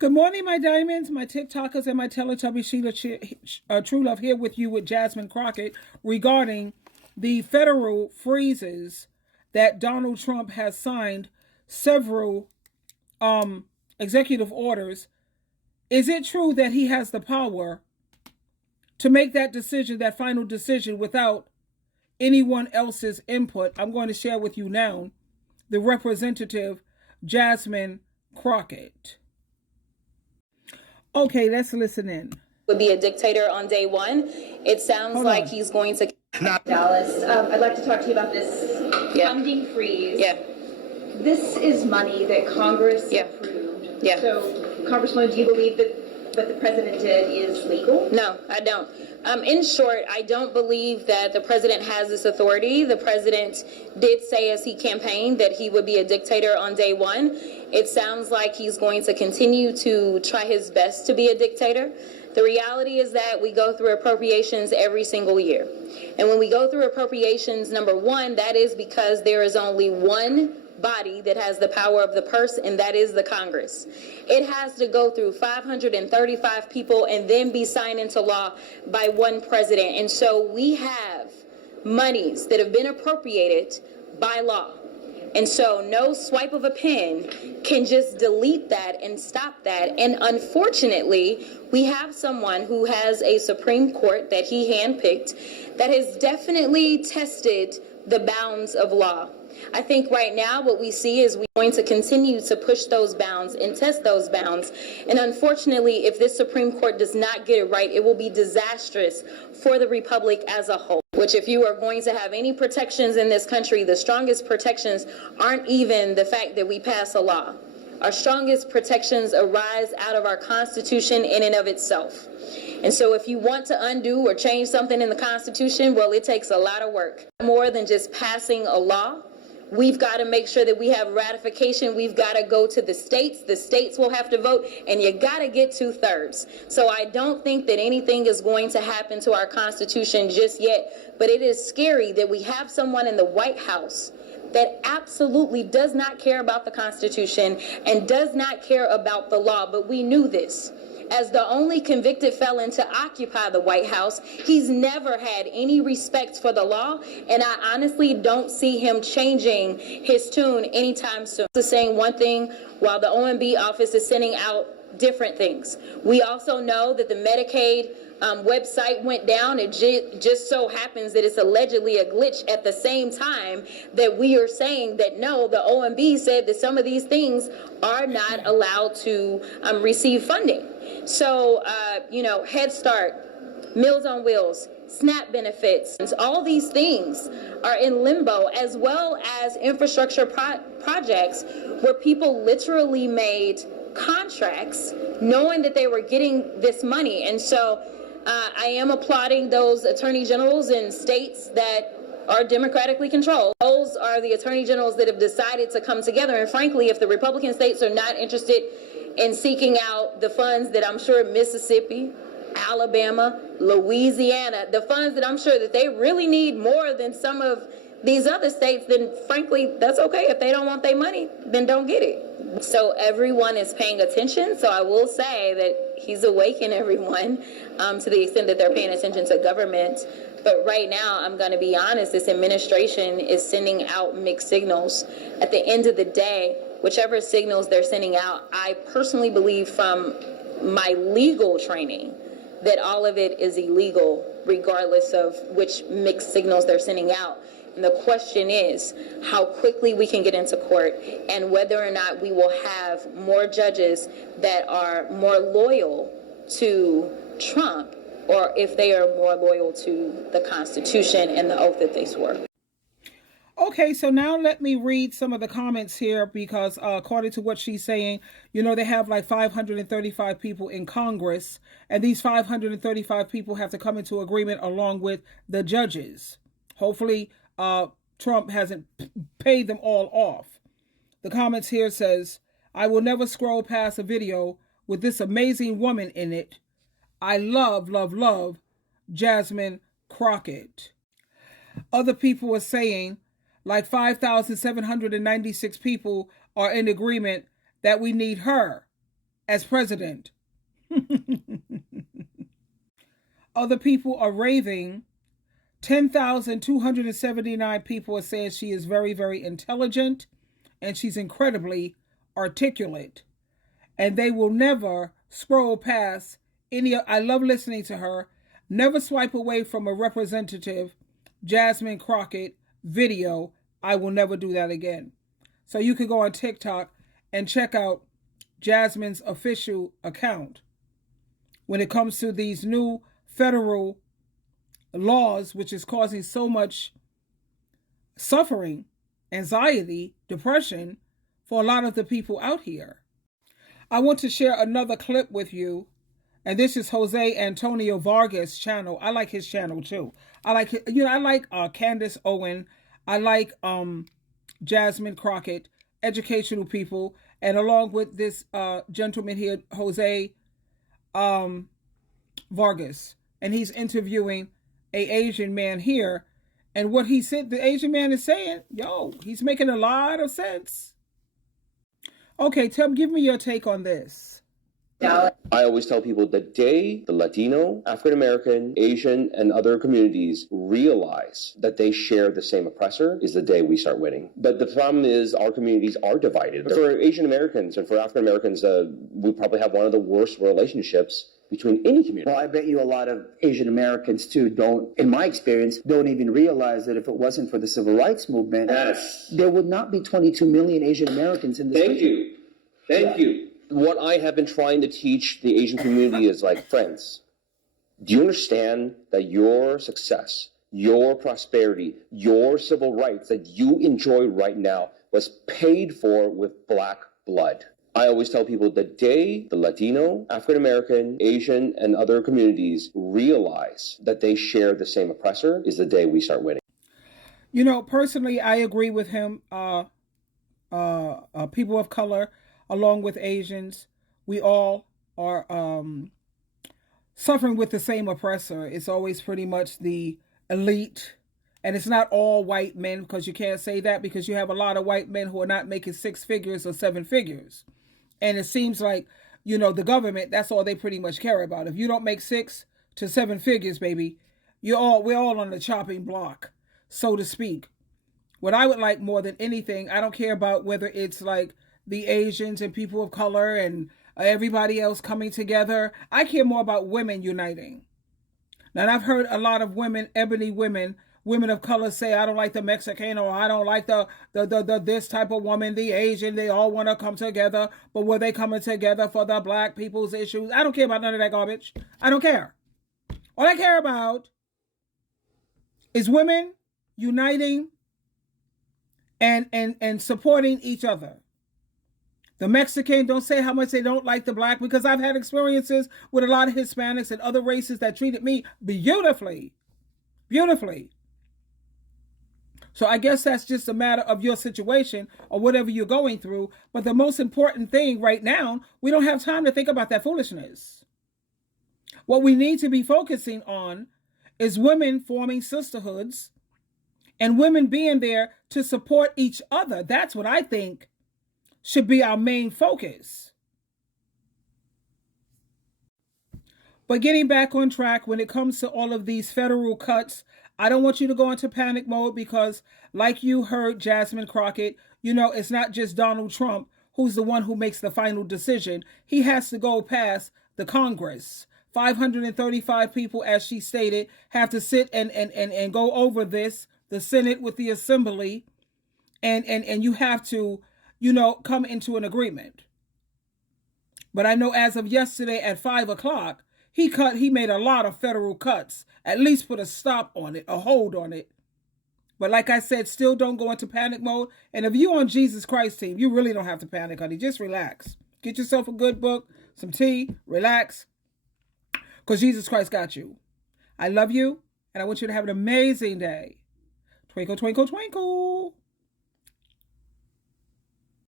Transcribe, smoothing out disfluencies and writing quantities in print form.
Good morning, my diamonds, my TikTokers, and my Teletubby True Love here with you with Jasmine Crockett regarding the federal freezes that Donald Trump has signed several executive orders. Is it true that he has the power to make that decision, that final decision, without anyone else's input? I'm going to share with you now the Representative Jasmine Crockett. Okay, let's listen in. Would be a dictator on day one. It sounds like he's going to. Dallas, I'd like to talk to you about this funding freeze. Yeah. This is money that Congress approved. Yeah. So, Congresswoman, do you believe that what the president did is legal? No, I don't. In short, I don't believe that the president has this authority. The president did say as he campaigned that he would be a dictator on day one. It sounds like he's going to continue to try his best to be a dictator. The reality is that we go through appropriations every single year. And when we go through appropriations, number one, that is because there is only one body that has the power of the purse, and that is the Congress. It has to go through 535 people and then be signed into law by one president. And so we have monies that have been appropriated by law. And so no swipe of a pen can just delete that and stop that. And unfortunately, we have someone who has a Supreme Court that he handpicked that has definitely tested the bounds of law. I think right now what we see is we're going to continue to push those bounds and test those bounds. And unfortunately, if this Supreme Court does not get it right, it will be disastrous for the Republic as a whole. Which, if you are going to have any protections in this country, the strongest protections aren't even the fact that we pass a law. Our strongest protections arise out of our Constitution in and of itself. And so if you want to undo or change something in the Constitution, well, it takes a lot of work. More than just passing a law. We've got to make sure that we have ratification. We've got to go to the states. The states will have to vote, and you got to get 2/3. So I don't think that anything is going to happen to our Constitution just yet, but it is scary that we have someone in the White House that absolutely does not care about the Constitution and does not care about the law, but we knew this. As the only convicted felon to occupy the White House, he's never had any respect for the law, and I honestly don't see him changing his tune anytime soon. He's saying one thing while the OMB office is sending out different things. We also know that the Medicaid website went down. It just so happens that it's allegedly a glitch at the same time that we are saying that no, the OMB said that some of these things are not allowed to receive funding. So, Head Start, Meals on Wheels, SNAP benefits, all these things are in limbo, as well as infrastructure projects where people literally made contracts knowing that they were getting this money. And so I am applauding those attorney generals in states that are democratically controlled. Those are the attorney generals that have decided to come together. And frankly, if the Republican states are not interested in seeking out the funds that I'm sure Mississippi, Alabama, Louisiana, the funds that I'm sure that they really need more than some of these other states, then frankly, that's okay. If they don't want their money, then don't get it. So everyone is paying attention. So I will say that he's awakened everyone to the extent that they're paying attention to government. But right now, I'm going to be honest, this administration is sending out mixed signals. At the end of the day, whichever signals they're sending out, I personally believe from my legal training that all of it is illegal, regardless of which mixed signals they're sending out. And the question is how quickly we can get into court and whether or not we will have more judges that are more loyal to Trump or if they are more loyal to the Constitution and the oath that they swore. Okay, so now let me read some of the comments here because according to what she's saying, they have like 535 people in Congress, and these 535 people have to come into agreement along with the judges. Hopefully, Trump hasn't paid them all off. The comments here says, I will never scroll past a video with this amazing woman in it. I love, love, love Jasmine Crockett. Other people are saying, like 5,796 people are in agreement that we need her as president. Other people are raving. 10,279 people are saying she is very, very intelligent and she's incredibly articulate. And they will never scroll past any. I love listening to her. Never swipe away from a Representative Jasmine Crockett video. I will never do that again. So you can go on TikTok and check out Jasmine's official account. When it comes to these new federal laws, which is causing so much suffering, anxiety, depression for a lot of the people out here. I want to share another clip with you. And this is Jose Antonio Vargas' channel. I like his channel too. I like Candace Owen. I like Jasmine Crockett, educational people, and along with this gentleman here, Jose Vargas, and he's interviewing an Asian man here, and what he said, the Asian man is saying, he's making a lot of sense. Okay, give me your take on this. I always tell people the day the Latino, African American, Asian, and other communities realize that they share the same oppressor is the day we start winning. But the problem is our communities are divided. For Asian Americans and for African Americans, we probably have one of the worst relationships between any community. Well, I bet you a lot of Asian Americans too in my experience, don't even realize that if it wasn't for the civil rights movement, there would not be 22 million Asian Americans in this country. Thank you. What I have been trying to teach the Asian community is like, friends, do you understand that your success, your prosperity, your civil rights that you enjoy right now was paid for with Black blood? I always tell people the day the Latino, African American, Asian, and other communities realize that they share the same oppressor is the day we start winning. You know, personally, I agree with him. People of color, along with Asians, we all are suffering with the same oppressor. It's always pretty much the elite. And it's not all white men, because you can't say that, because you have a lot of white men who are not making 6 figures or 7 figures. And it seems like, the government, that's all they pretty much care about. If you don't make 6 to 7 figures, baby, we're all on the chopping block, so to speak. What I would like more than anything, I don't care about whether it's like the Asians and people of color and everybody else coming together. I care more about women uniting. Now, I've heard a lot of women, ebony women of color say, I don't like the Mexican, or I don't like the this type of woman, the Asian. They all want to come together, but were they coming together for the Black people's issues? I don't care about none of that garbage. I don't care. All I care about is women uniting and supporting each other. The Mexican, don't say how much they don't like the Black, because I've had experiences with a lot of Hispanics and other races that treated me beautifully. Beautifully. So I guess that's just a matter of your situation or whatever you're going through. But the most important thing right now, we don't have time to think about that foolishness. What we need to be focusing on is women forming sisterhoods and women being there to support each other. That's what I think should be our main focus. But getting back on track, when it comes to all of these federal cuts, I don't want you to go into panic mode, because like you heard Jasmine Crockett, it's not just Donald Trump who's the one who makes the final decision. He has to go past the Congress. 535 people, as she stated, have to sit and go over this, the Senate with the Assembly, and you have to, come into an agreement. But I know as of yesterday at 5 o'clock, he made a lot of federal cuts, at least put a stop on it, a hold on it. But like I said, still don't go into panic mode. And if you're on Jesus Christ team, you really don't have to panic, honey. Just relax. Get yourself a good book, some tea, relax, because Jesus Christ got you. I love you, and I want you to have an amazing day. Twinkle, twinkle, twinkle.